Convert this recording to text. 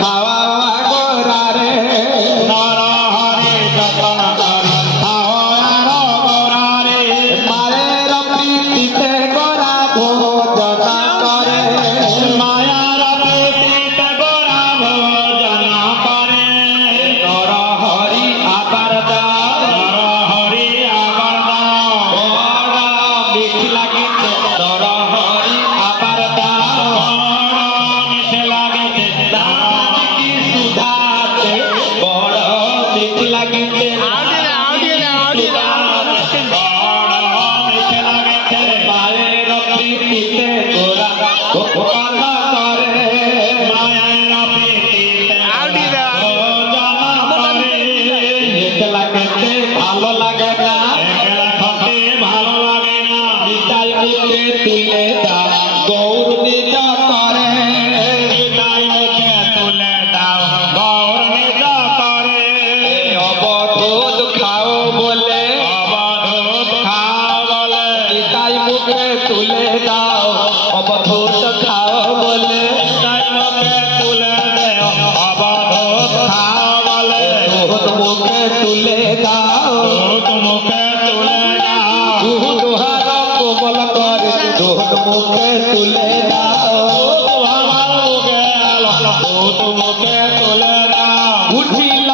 খাওয়া গোরা রে নর হরি যতন করে খাওয়া গোরা রে মায়ের প্রীতিতে গোরা ভোজন করে মায়ার প্রীতিতে গোরা ভোজন করে নর হরি আবার দাও নর হরি আবার দাও বড় মিঠ লাগিতে নর হরি আবার দাও বড় মিঠ লাগিতে দানি সুধাতে বড় মিঠ লাগিতে মায়ের প্রীতিতে গোরা ভোজন করে মায়ের প্রীতিতে একলা খেতে ভালো লাগে না একলা খেতে ভালো লাগে না বিদায় মুখে তুলে দাও গৌর নিজ করে বিদায় মুখে তুলে দাও গৌর নিজ করে অবধূত খাও বলে অবধূত খাও বলে বিদায় মুখে তুলে দাও অবধূত খাও বলে বিদায় মুখে তুলে দাও অবধূত খাও বলে দুধ মুখে তুলে দাও দুধ মুখে তুলে দাও দুধ হার কোমল করে দুধ মুখে তুলে দাও দুধ মুখে তুলে দাও উঠিল